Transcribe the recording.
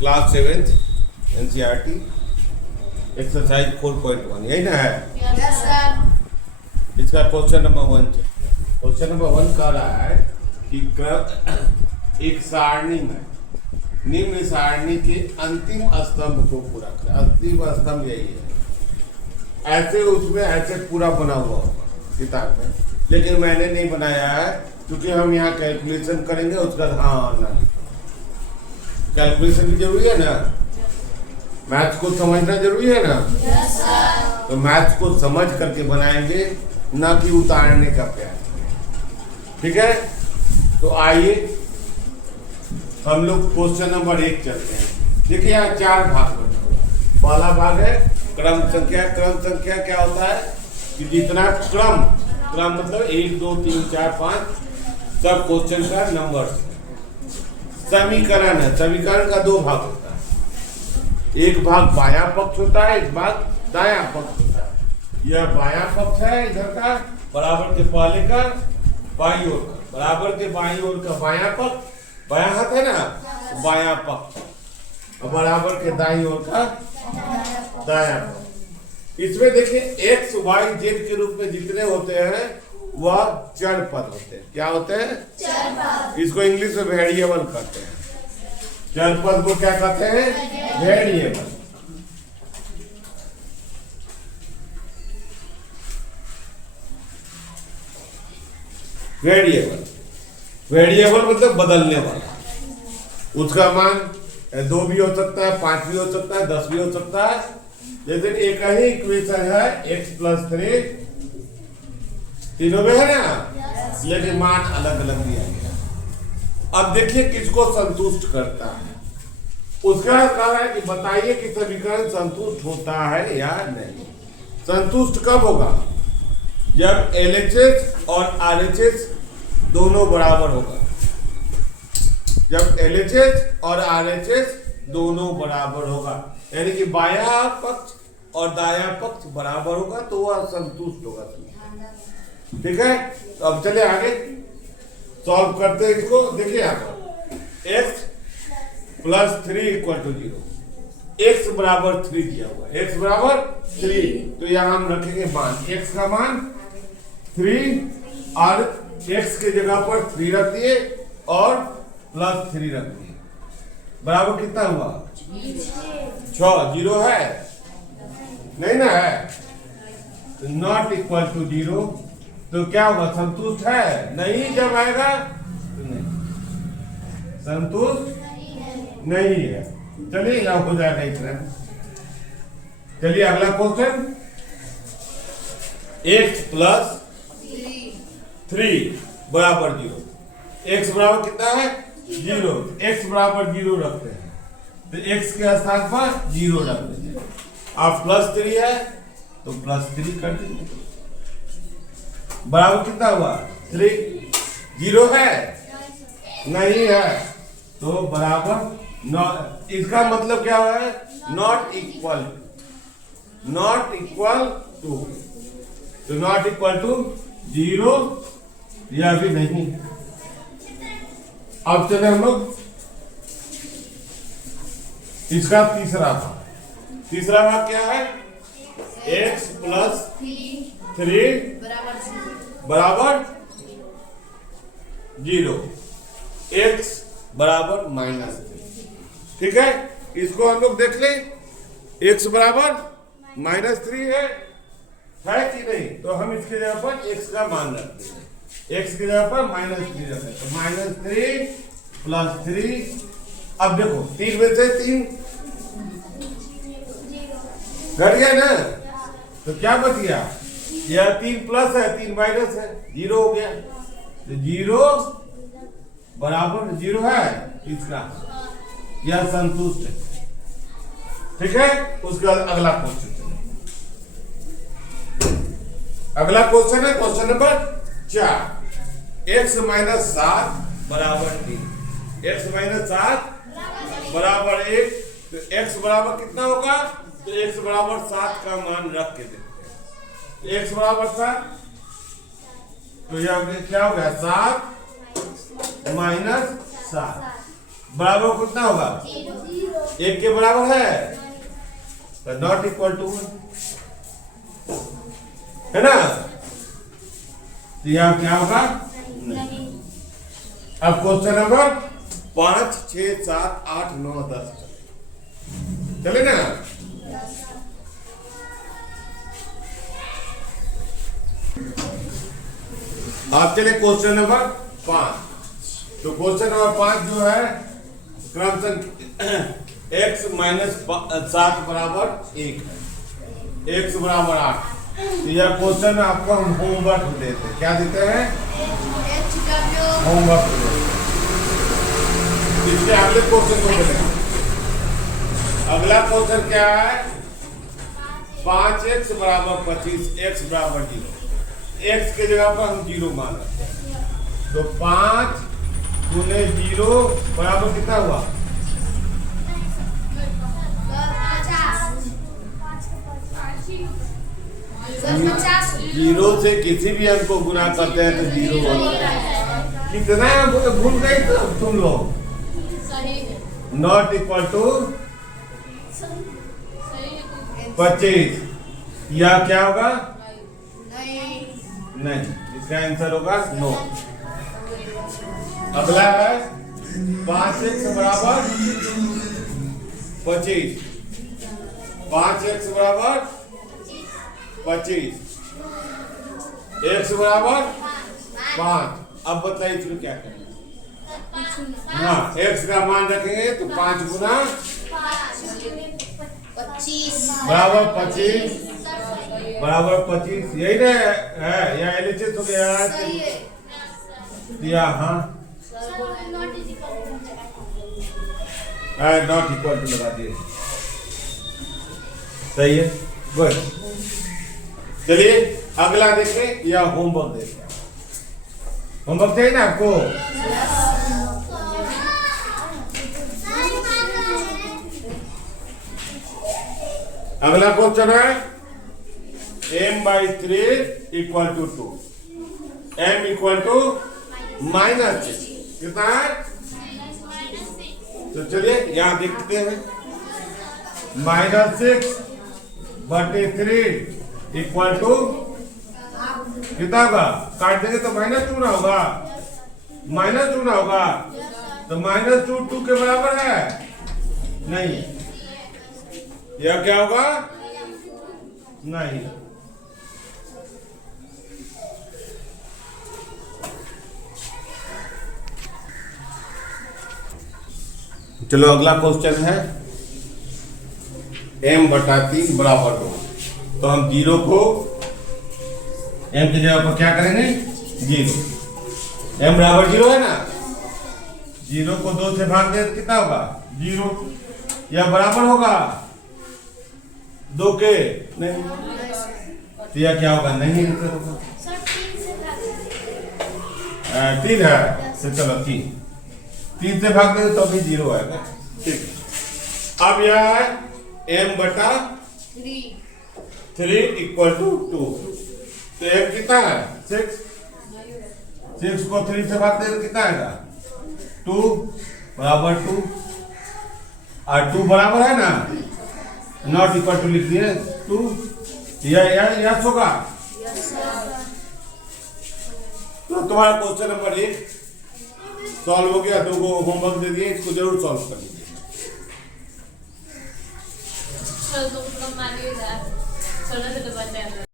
Class 7th NCERT exercise 4.1 यही ना है। Yes sir. इसका क्वेश्चन नंबर 1 क्वेश्चन नंबर 1 कह रहा है कि एक सारणी में निम्न सारणी के अंतिम स्तंभ को पूरा करें। अंतिम स्तंभ यही है, ऐसे उसमें ऐसे पूरा बना हुआ होगा किताब में, लेकिन मैंने नहीं बनाया है क्योंकि हम यहाँ कैलकुलेशन करेंगे। उसका हाँ ना, कैलकुलेशन भी जरूरी है ना, मैथ्स को समझना जरूरी है ना। Yes sir. तो मैथ्स को समझ करके बनाएंगे, ना कि उतारने का प्रयास। ठीक है, तो आइए हम लोग क्वेश्चन नंबर 1 चलते हैं। देखिए यहाँ 4 भाग बना हुआ। पहला भाग है क्रम संख्या। क्रम संख्या क्या होता है कि जितना क्रम मतलब 1 2 3 4 5 सब क्वेश्चन का नंबर। समीकरण है, समीकरण का 2 भाग होता है। एक भाग बायां पक्ष होता है, एक भाग दायां पक्ष होता है। यह बायां पक्ष है इधर का, बराबर के पहले का बाईं ओर का, बराबर के बाईं ओर का बायां पक्ष, बायां हाथ है ना, बायां पक्ष, और बराबर के दाईं ओर का दायां पक्ष। इसमें देखिए एक्स वाई जेड के रूप में जितने होते हैं वह चर पद होते हैं। क्या होते हैं? चर पद। इसको इंग्लिश में वेरिएबल कहते हैं। चर पद को क्या कहते हैं? वेरिएबल। वेरिएबल वेरिएबल मतलब बदलने वाला। उसका मान 2 भी हो सकता है, 5 भी हो सकता है, 10 भी हो सकता है। जैसे एक ही इक्वेशन है x + 3, तीनों में है ना, लेकिन मान अलग अलग दिया गया। अब देखिए किसको संतुष्ट करता है। उसका कह रहा है कि बताइए कि समीकरण संतुष्ट होता है या नहीं। संतुष्ट कब होगा? जब LHS और RHS दोनों बराबर होगा। जब LHS और RHS दोनों बराबर होगा, यानी कि बायां पक्ष और दायां पक्ष बराबर होगा, तो वह संतुष्ट होगा। ठीक है, तो अब चले आगे सॉल्व करते हैं इसको। देखिए यहाँ पर x + 3 = 0, x बराबर 3 दिया हुआ है, x बराबर 3, तो यहाँ हम रखेंगे मान, x का मान 3 और x के जगह पर 3 रख दिए और +3 रख दिए। बराबर कितना हुआ? 6। 0 है नहीं ना, है नॉट इक्वल टू 0, तो क्या होगा? संतुष्ट है नहीं। जब आएगा तो नहीं, संतुष्ट नहीं है। चलिए यहाँ हो जाएगा इतना। चलिए अगला क्वेश्चन, x + 3 बराबर 0। x बराबर कितना है? 0। x बराबर 0 रखते हैं, तो x के स्थान पर 0 रख देंगे। अब +3 है तो +3 कर दीजिए। बराबर कितना हुआ? 3। 0 है नहीं है, तो बराबर इसका मतलब क्या है? नॉट इक्वल टू, तो नॉट इक्वल टू 0, यह भी नहीं। अब चले हम लोग इसका तीसरा भाग। तीसरा भाग क्या है? x + 3 बराबर 0, x बराबर -3। ठीक है, इसको हम लोग देख ले, x बराबर -3 है कि नहीं, तो हम इसके जगह पर x का मान रखते हैं। x की जगह पर -3 रखें, तो -3 + 3। अब देखो 3 में से 3 घट गया ना, तो क्या बच गया? यह 3 प्लस है, 3 माइनस है, 0 हो गया। तो 0 बराबर 0 है इसका, यह संतुष्ट है। ठीक है, उसके बाद अगला क्वेश्चन। अगला क्वेश्चन है क्वेश्चन नंबर 4, x - 7 बराबर 3। x - 7 बराबर 1, तो x बराबर कितना होगा? तो x बराबर 7 का मान रख के देखते हैं। x बराबर 7, तो यह क्या हो गया? 7 - 7 बराबर कितना होगा? 1 के बराबर है तो नॉट इक्वल टू 1 है ना। तो यहाँ क्या होगा? नहीं। अब क्वेश्चन नंबर 5, 6, 7, 8, 9, 10 चले ना। आप चले क्वेश्चन नंबर 5। तो क्वेश्चन नंबर 5 जो है क्रम संख्या x माइनस 7 बराबर 1 है, x बराबर 8। तो यह क्वेश्चन आपको हम होमवर्क देते हैं। क्या देते हैं? होमवर्क देते हैं। इसके अगले क्वेश्चन को बोलेंगे। अगला क्वेश्चन क्या है? 5x बराबर 25, x बराबर 0। x के जगह पर हम 0 मान रखते हैं। तो 5 गुने 0 बराबर कितना हुआ? 0 से किसी भी अंक को गुना करते हैं तो 0 होता है। कितना भूल गए तो तुम लोग? Not equal to 25। या क्या होगा? नहीं, इसका आंसर होगा नो। अगला है 5x बराबर 25। 5x बराबर 25, x बराबर 5। अब बताइए इसमें क्या करेंगे? हाँ, x का मान रखेंगे तो 5 गुना 25 बराबर 25 बराबर 25। यही ना है या एलएचएस हो गया? सही है। दिया हाँ, नॉट इक्वल टू लगा दिए। सही है, गुड। चलिए अगला देखें या होमवर्क देखें। होमवर्क चाहिए ना आपको? अगला क्वेश्चन है m/3 equal to 2, m equal to -6। कितना है? तो चलिए यहां देखते हैं। -6/3 इक्वल टू कितना होगा? काट देंगे तो -2 ना होगा? -2 ना होगा तो -2 2 के बराबर है नहीं। यह क्या होगा? नहीं। चलो अगला क्वेश्चन है m/3 बराबर 2। तो हम 0 को m की जगह पर क्या करेंगे? 0। m बराबर 0 है ना। 0 को 2 से भाग दे तो कितना होगा? 0। यह बराबर होगा 2 के? नहीं। तो यह क्या होगा? नहीं आंसर होगा। 3 है तो चलो 3 से भाग दे तो भी 0 आएगा। ठीक। अब यह है m/3 इक्वल टू 2। तो m कितना है? 6 को 3 से भाग दे तो कितना आएगा? 2 बराबर 2। और 2 बराबर है ना, नॉट इक्वल टू लिख दिए 2। यस होगा। तो तुम्हारा क्वेश्चन नंबर 1 सॉल्व हो गया। 2 को होमवर्क दे दिए, इसको जरूर सॉल्व कर लीजिए। चल तो मारिएगा, छोटा सा तो बचा है।